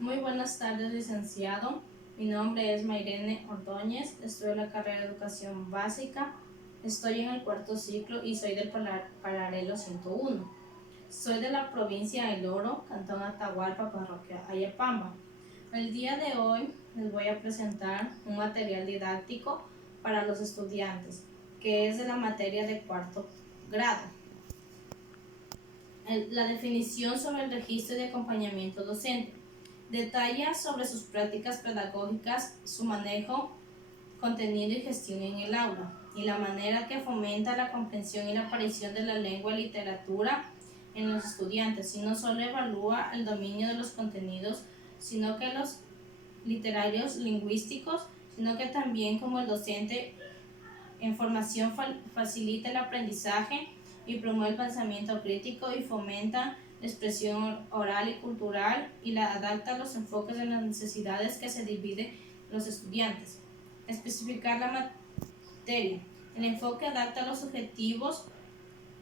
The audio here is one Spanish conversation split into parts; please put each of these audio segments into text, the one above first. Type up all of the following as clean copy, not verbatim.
Muy buenas tardes, licenciado. Mi nombre es Mairene Ordóñez, estudio la carrera de Educación Básica. Estoy en el cuarto ciclo y soy del paralelo 101. Soy de la provincia del Oro, Cantón Atahualpa, Parroquia Ayapamba. El día de hoy les voy a presentar un material didáctico para los estudiantes, que es de la materia de cuarto grado. La definición sobre el registro de acompañamiento docente. Detalla sobre sus prácticas pedagógicas, su manejo, contenido y gestión en el aula, y la manera que fomenta la comprensión y la aparición de la lengua y literatura en los estudiantes, y no solo evalúa el dominio de los contenidos, sino que los literarios lingüísticos, sino que también como el docente en formación facilita el aprendizaje y promueve el pensamiento crítico y fomenta la expresión oral y cultural y la adapta a los enfoques de las necesidades que se dividen los estudiantes. Especificar la materia. El enfoque adapta a los objetivos,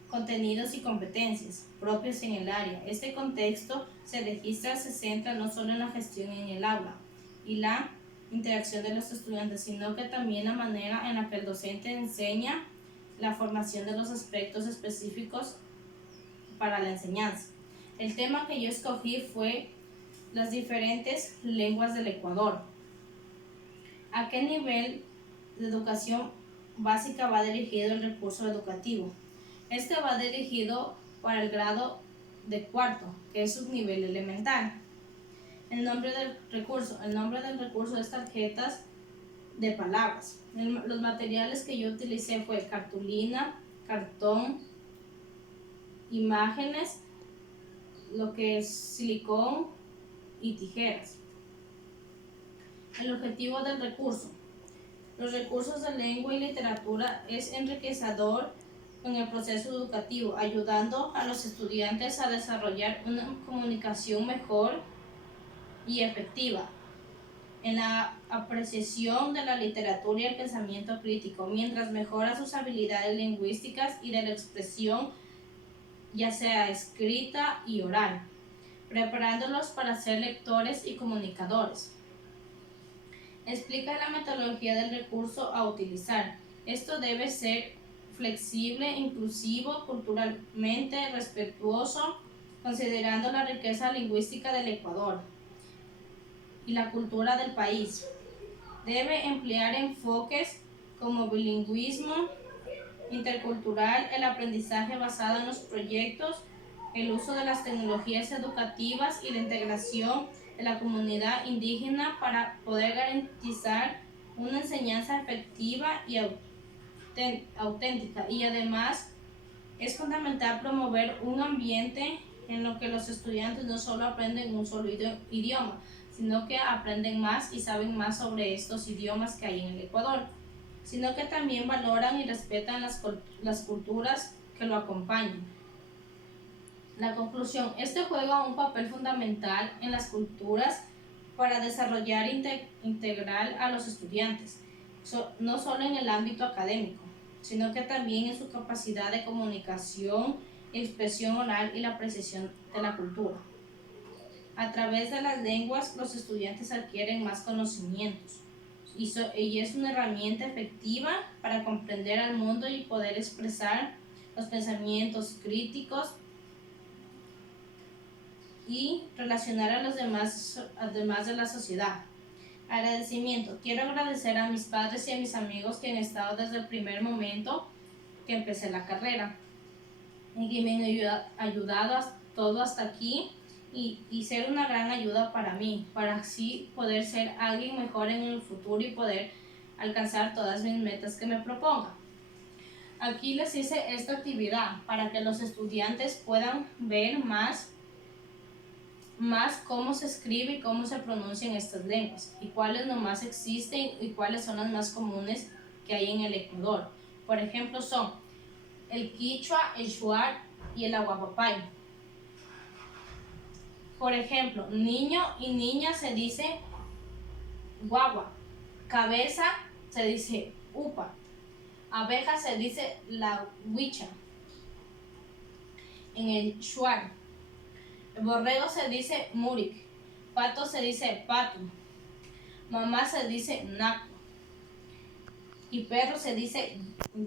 contenidos y competencias propios en el área. Este contexto se centra no solo en la gestión en el aula y la interacción de los estudiantes, sino que también la manera en la que el docente enseña, la formación de los aspectos específicos para la enseñanza. El tema que yo escogí fue las diferentes lenguas del Ecuador. ¿A qué nivel de educación básica va dirigido el recurso educativo? Este va dirigido para el grado de cuarto, que es su nivel elemental. El nombre del recurso. El nombre del recurso es tarjetas de palabras. Los materiales que yo utilicé fue cartulina, cartón, imágenes, lo que es silicón y tijeras. El objetivo del recurso. Los recursos de lengua y literatura es enriquecedor en el proceso educativo, ayudando a los estudiantes a desarrollar una comunicación mejor y efectiva en la apreciación de la literatura y el pensamiento crítico, mientras mejora sus habilidades lingüísticas y de la expresión, ya sea escrita y oral, preparándolos para ser lectores y comunicadores. Explica la metodología del recurso a utilizar. Esto debe ser flexible, inclusivo, culturalmente respetuoso, considerando la riqueza lingüística del Ecuador y la cultura del país. Debe emplear enfoques como bilingüismo, intercultural, el aprendizaje basado en los proyectos, el uso de las tecnologías educativas y la integración de la comunidad indígena para poder garantizar una enseñanza efectiva y auténtica. Y además es fundamental promover un ambiente en lo que los estudiantes no solo aprenden un solo idioma, sino que aprenden más y saben más sobre estos idiomas que hay en el Ecuador, sino que también valoran y respetan las culturas que lo acompañan. La conclusión. Este juega un papel fundamental en las culturas para desarrollar integral a los estudiantes, no solo en el ámbito académico, sino que también en su capacidad de comunicación, expresión oral y la apreciación de la cultura. A través de las lenguas, los estudiantes adquieren más conocimientos y es una herramienta efectiva para comprender al mundo y poder expresar los pensamientos críticos y relacionar a los demás de la sociedad. Agradecimiento. Quiero agradecer a mis padres y a mis amigos que han estado desde el primer momento que empecé la carrera y que me han ayudado todo hasta aquí y ser una gran ayuda para mí, para así poder ser alguien mejor en el futuro y poder alcanzar todas mis metas que me proponga. Aquí les hice esta actividad para que los estudiantes puedan ver más cómo se escribe y cómo se pronuncian estas lenguas y cuáles nomás existen y cuáles son las más comunes que hay en el Ecuador. Por ejemplo, son el quichua, el shuar y el aguapapay. Por ejemplo, niño y niña se dice guagua, cabeza se dice upa, abeja se dice la huicha. En el shuar, el borrego se dice murik, Pato se dice pato. Mamá se dice naco. Y perro se dice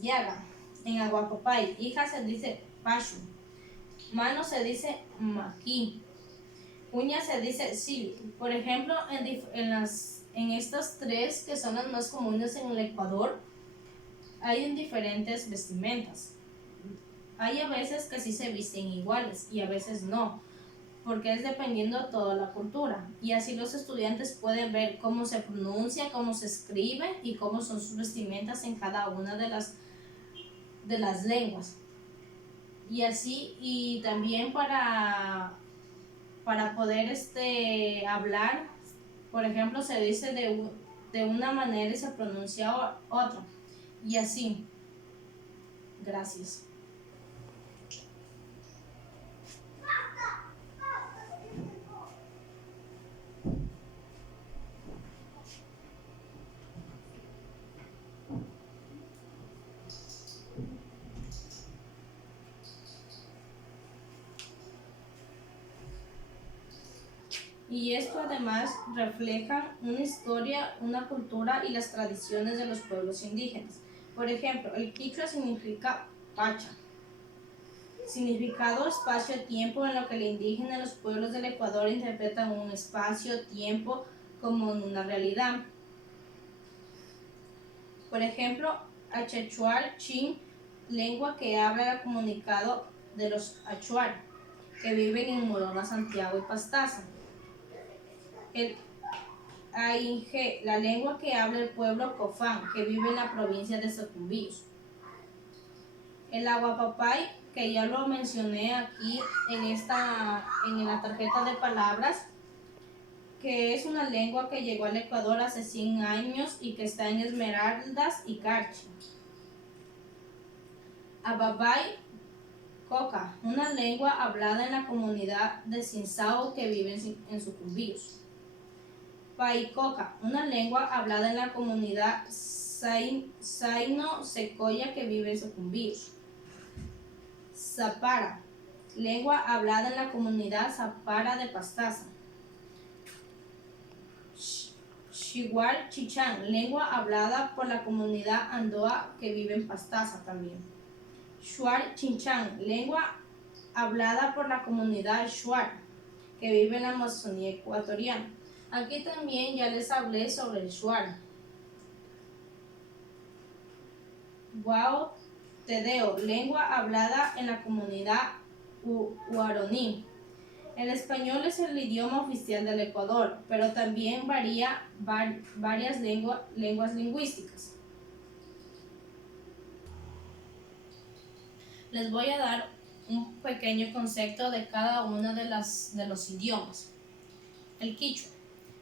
yaga. En Aguapapay, hija se dice pachu. Mano se dice maquí. Uña se dice sili. Por ejemplo, en estas tres que son las más comunes en el Ecuador, hay en diferentes vestimentas. Hay a veces que sí se visten iguales y a veces no, porque es dependiendo de toda la cultura. Y así los estudiantes pueden ver cómo se pronuncia, cómo se escribe y cómo son sus vestimentas en cada una de las lenguas. Y así, y también para poder hablar, por ejemplo, se dice de una manera y se pronuncia otra. Y así. Gracias. Y esto además refleja una historia, una cultura y las tradiciones de los pueblos indígenas. Por ejemplo, el quichua significa pacha. Significado espacio-tiempo, en lo que el indígena y los pueblos del Ecuador interpretan un espacio-tiempo como una realidad. Por ejemplo, Achechuar Chin, lengua que habla la comunicado de los Achuar, que viven en Morona, Santiago y Pastaza. El Ainge, la lengua que habla el pueblo Cofán, que vive en la provincia de Socumbíos. El Aguapapay, que ya lo mencioné aquí en la tarjeta de palabras, que es una lengua que llegó al Ecuador hace 100 años y que está en Esmeraldas y Carchi. Ababay Coca, una lengua hablada en la comunidad de Sinsao que vive en Sucumbíos. Paicoca, una lengua hablada en la comunidad Zaino Secoya que vive en Sucumbíos. Zapara, lengua hablada en la comunidad Zapara de Pastaza. Xihuar Chichán, lengua hablada por la comunidad Andoa que vive en Pastaza también. Shuar Chinchán, lengua hablada por la comunidad Shuar que vive en la Amazonía ecuatoriana. Aquí también ya les hablé sobre el Shuar. Guao Tedeo, lengua hablada en la comunidad Huaroní. El español es el idioma oficial del Ecuador, pero también varía varias lenguas lingüísticas. Les voy a dar un pequeño concepto de cada uno de los idiomas. El quichua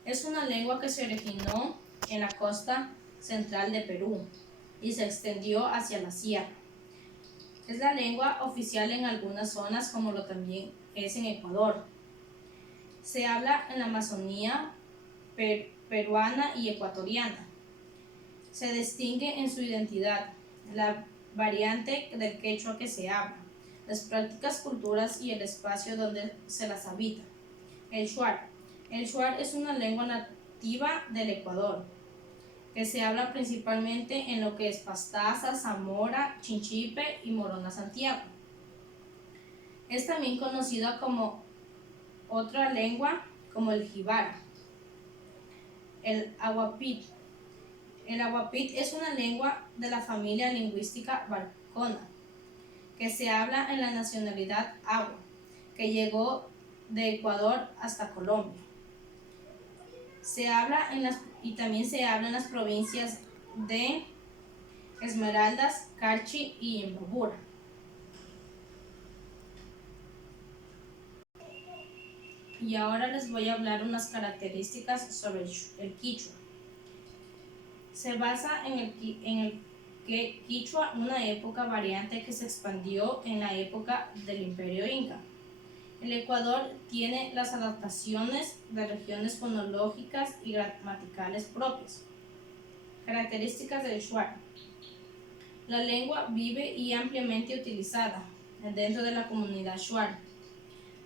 es una lengua que se originó en la costa central de Perú y se extendió hacia la sierra. Es la lengua oficial en algunas zonas, como lo también es en Ecuador. Se habla en la Amazonía peruana y ecuatoriana. Se distingue en su identidad, la variante del quechua que se habla, las prácticas, culturas y el espacio donde se las habita. El shuar. El shuar es una lengua nativa del Ecuador, que se habla principalmente en lo que es Pastaza, Zamora, Chinchipe y Morona, Santiago. Es también conocida como otra lengua como el jibara. El aguapit. El aguapit es una lengua de la familia lingüística Barcona, que se habla en la nacionalidad agua, que llegó de Ecuador hasta Colombia. Y también se habla en las provincias de Esmeraldas, Carchi y Imbabura. Y ahora les voy a hablar unas características sobre el quichua. Se basa en el quichua, una época variante que se expandió en la época del Imperio Inca. El Ecuador tiene las adaptaciones de regiones fonológicas y gramaticales propias. Características del shuar. La lengua vive y ampliamente utilizada dentro de la comunidad shuar.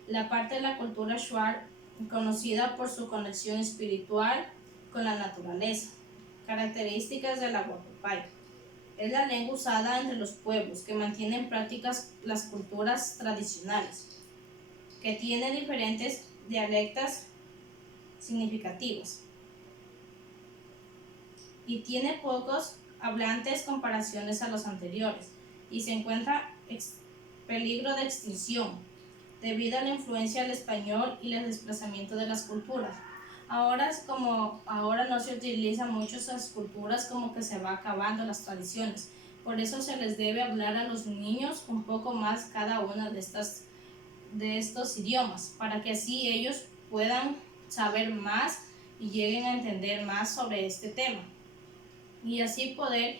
La parte de la cultura shuar conocida por su conexión espiritual con la naturaleza. Características de la Huacopay. Es la lengua usada entre los pueblos que mantienen prácticas las culturas tradicionales, que tiene diferentes dialectos significativos y tiene pocos hablantes comparaciones a los anteriores y se encuentra en peligro de extinción debido a la influencia del español y el desplazamiento de las culturas. Ahora no se utilizan mucho esas culturas, como que se va acabando las tradiciones. Por eso se les debe hablar a los niños un poco más cada una de estos idiomas, para que así ellos puedan saber más y lleguen a entender más sobre este tema. Y así poder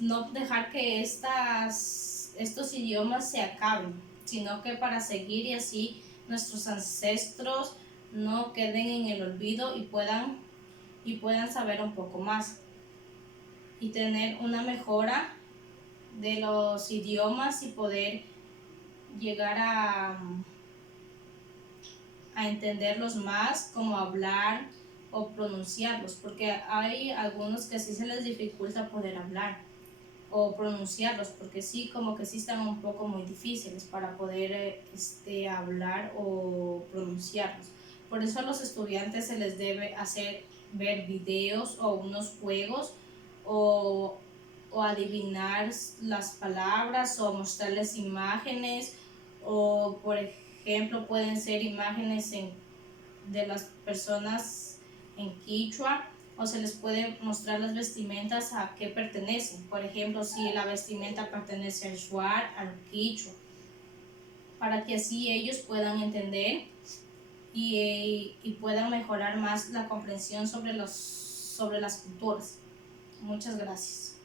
no dejar que estos idiomas se acaben, sino que para seguir y así nuestros ancestros no queden en el olvido y puedan saber un poco más y tener una mejora de los idiomas y poder llegar a entenderlos más, como hablar o pronunciarlos, porque hay algunos que sí se les dificulta poder hablar o pronunciarlos, porque sí, como que sí están un poco muy difíciles para poder hablar o pronunciarlos. Por eso a los estudiantes se les debe hacer ver videos o unos juegos o, o adivinar las palabras o mostrarles imágenes o por ejemplo pueden ser imágenes de las personas en quichua o se les puede mostrar las vestimentas a qué pertenecen. Por ejemplo, si la vestimenta pertenece al shuar, al quichua, para que así ellos puedan entender y puedan mejorar más la comprensión sobre las culturas. Muchas gracias.